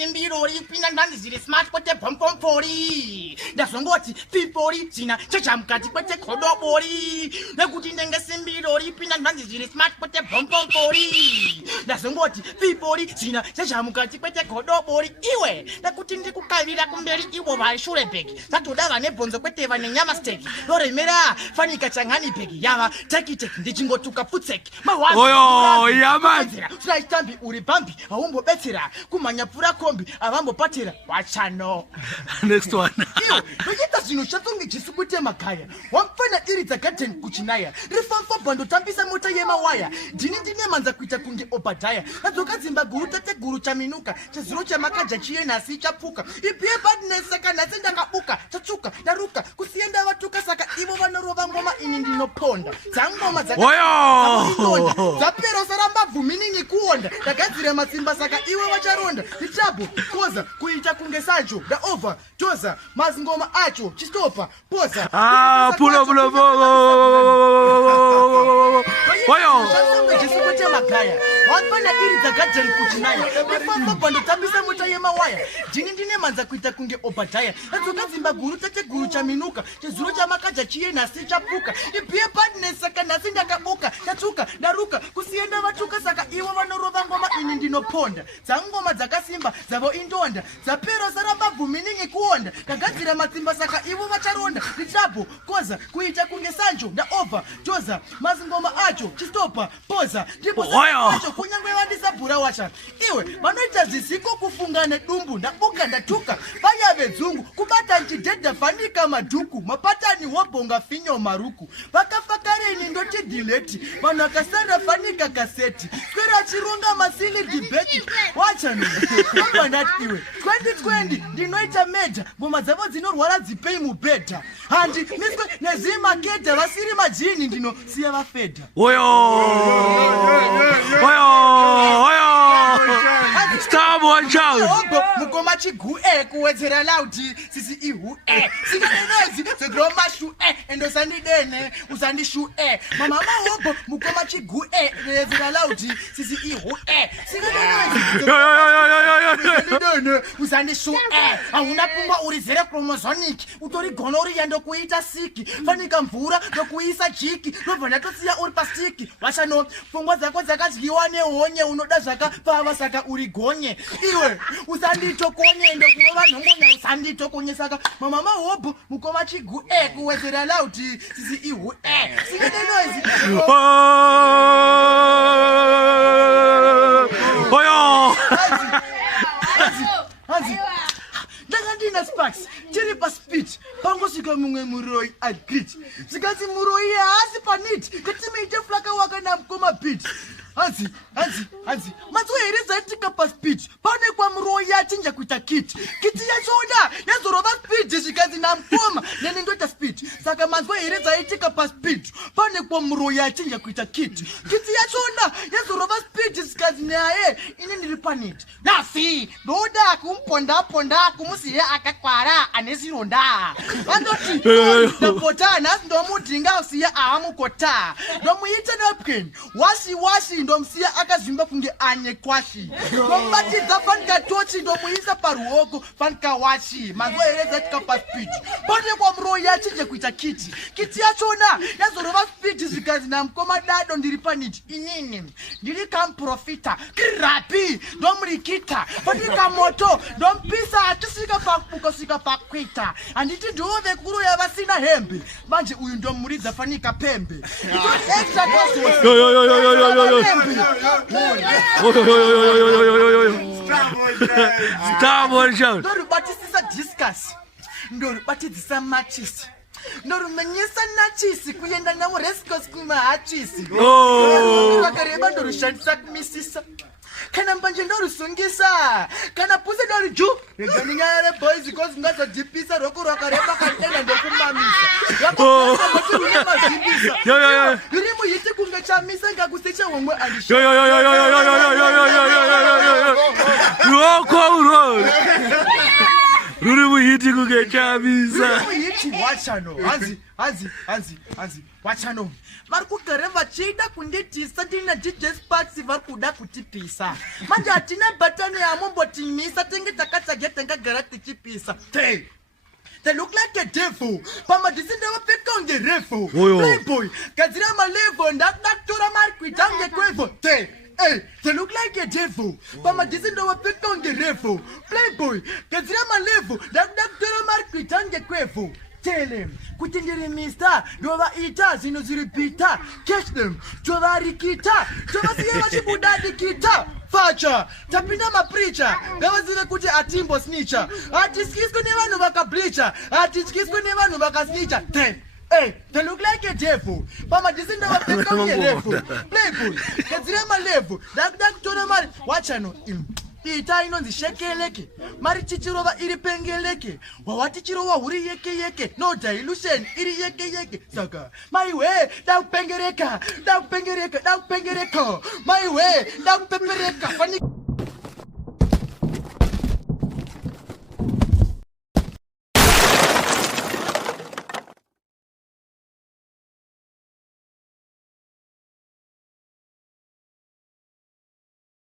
Simbirori pinandani zile smart kwete pompompori ndazongoti pipori zina chachamukati kwete kodobori nekuti ndenge simbirori pinandani zile smart kwete pompompori ndazongoti pipori zina chachamukati kwete kodobori iwe nekuti ndikukavira kumberi ivo vaishurebheki zatoda vane bhonzo kwete vane nyama steki loremera fanika changani bheki yava tekiteki ndichingotuka putseki oyo yamanzi zvaitambi uri bambi haumbobetsera kumhanya pfura kombi avambopatira wachano next one iwe ndoita zvinhu zvatonge jesu kuite magaya wamfana iri dzagadheni kuchinaya rifamfa bhandotambisa mota yemawaya ndine manza kuita kunge obhadhaya nadzoka dzimba guru tate guru chaminuka chizuro chamakaja chiye nhasi chapfuka ipiye badness saka nhasi ndakabuka chatsvuka ndaruka kusienda vatuka saka ivo vanorova ngoma ini ndinoponda dzangoma dzakaonda dzapera usaramba bvuminingi kuonda ndagadzira matsimba saka iwe vacharonda nditabho koza kuita kunge sacho ndaovha toza mazingoma acho chistopa poza pulo oyo jesu kwete magaya wamfana iri dzagadheni kuchinaya ifamba bhandotambisa mota yemawaya ndine manza kuita kunge obhadhaya adzoka dzimba guru tate guru chaminuka chizuro chamakaja chiye nhasi chapfuka ipiye badness saka nhasi ndakabuka chatsuka ndaruka kusienda vatuka saka ivo vanorova ngoma ini ndinoponda dzangoma dzakasimba dzavo indonda dzapera usaramba bvuminingi kuonda ndagadzira matsimba saka ivo vacharonda nditabho koza kuita kunge sanjo ndaobva toza mazingoma acho chistopa poza ndipo acho kunyange vandisabhura wachana iwe vanoita zvisiko kufunga nedumbu ndabuka ndatuka vayave dzungu kubata nchidhedha fanika madhuku mapatani wobhonga finyo maruku vakafa kareni ndoti dhileti vanhu akasara fanika kaseti kwera chironga masili dhibeti wachana amba ndati iwe 2020 ndinoita medha ngoma dzavo dzinorwara dzipei mubhedha handi miswe nezimakedha vasiri majini ndinosiya vafedha stop one child mukoma chigue kuwedzera lauti sisi ihue singanenezi zegromashu endosandidene usandishu mama mahobo mukoma chigue kuwedzera lauti sisi ihue singanenezi usandishu hauna pfungwa uri zere chromosonic utori gonori yandokuita siki fanika mvura ndokuisa jiki nobva ndatosiya uri pastiki vashano pfungwa dzako dzakadyiwa nehonye unoda zvakapfava saka uri gonye iwe usanditokonye ndokurova nhongonya usanditokonye saka mama mahobho mukoma chigu kuwedzera lauti sisi ihu singanenoezi hanzi ndanga ndina sparks tiri paspeed pangosvika mumwe muroi agrit zvikati muroi haasi panit katimeite flaka waka namukoma bit hanzi matso here dzaitika paspeed pane kwamuroi yachinja kuita kiti yachoda yazorova speed zvikanzi namukoma nene ndoita speed saka manzwa here dzaitika paspeed pane kwamuroi yachinja kuita kiti yachona yazorova speed zvikanzi naye ini ndiri panit nasi ndoda kumpondaponda kumusiya akakwara ane zironda andoti ndapota nhasi ndomudhinga usiya ahamukota ndomuita napkin washi ndomusiya akazvimba kunge anye kwashi ndomubatidza fanika tochi ndomuisa paruoko fanika washi manzwa here dzatika paspid pane kwamuroi yachinje kuita kiti yachona yazorova spidi zvikanzi namukoma dado ndiri paniti inini ndiri kamprofita kirapi ndomurikita fanika moto ndomupisa achisvika pakukosvika pakuita handiti ndove kuru yavasina hembe manje uyu ndomuridza fanika pembe ndoribatisisa discus ndoribatidzisa machisi ndorumenyesa nachisi kuenda navo rescos kumahachisi vakareba ndorushandisa kumisisa kana mbanje ndorusungisa kana puse ndoriju reganinyaya reboys because ngazodhipisa roku rwakareba kaenda ndokumamisa mazimbisa iri muhiti kunge chamisa ngakusecha homwe ruri muhiti kukechavisa. Muhiti wachano. Hanzi. Wachano. Vari kugara vachiida kunditisa ndina DJ Sparks vari kuda kutipisa. Manje hatina bhatani yamombotimisa tenge takatsagia tangagara tichipisa. They look like a devil. Pama disinde wapeka on the refu. Playboy. Kazira malevo. Ndaktura markwi tange kwevo. They look like a devil. Pama disinde wapeka on the refu. Playboy. Kazira malevo. Ndaktura markwi tange kwevo. Tell him. Kutindiri mister. Dova ita. Zinuziripita. Catch them. Jova rikita. Jova siye wachibudadi kita. Facha, tapinda mapricha, gawa zile kuti atimbo snitcha. Atiskisku ni vanu vaka bleacher, atiskisku ni vanu vaka snitcha. They look like a devil. Pama disinda wapeka unge refu. Playboy, kazira malevu, dak tona mali. Wachano, ita inonzi shekeleke. Mari chichirova iri pengeleke. Wawati chirowa uri yeke. No dilution, iri yeke. Saka, my way, dak pengereka. My way, dak pepereka. Funny.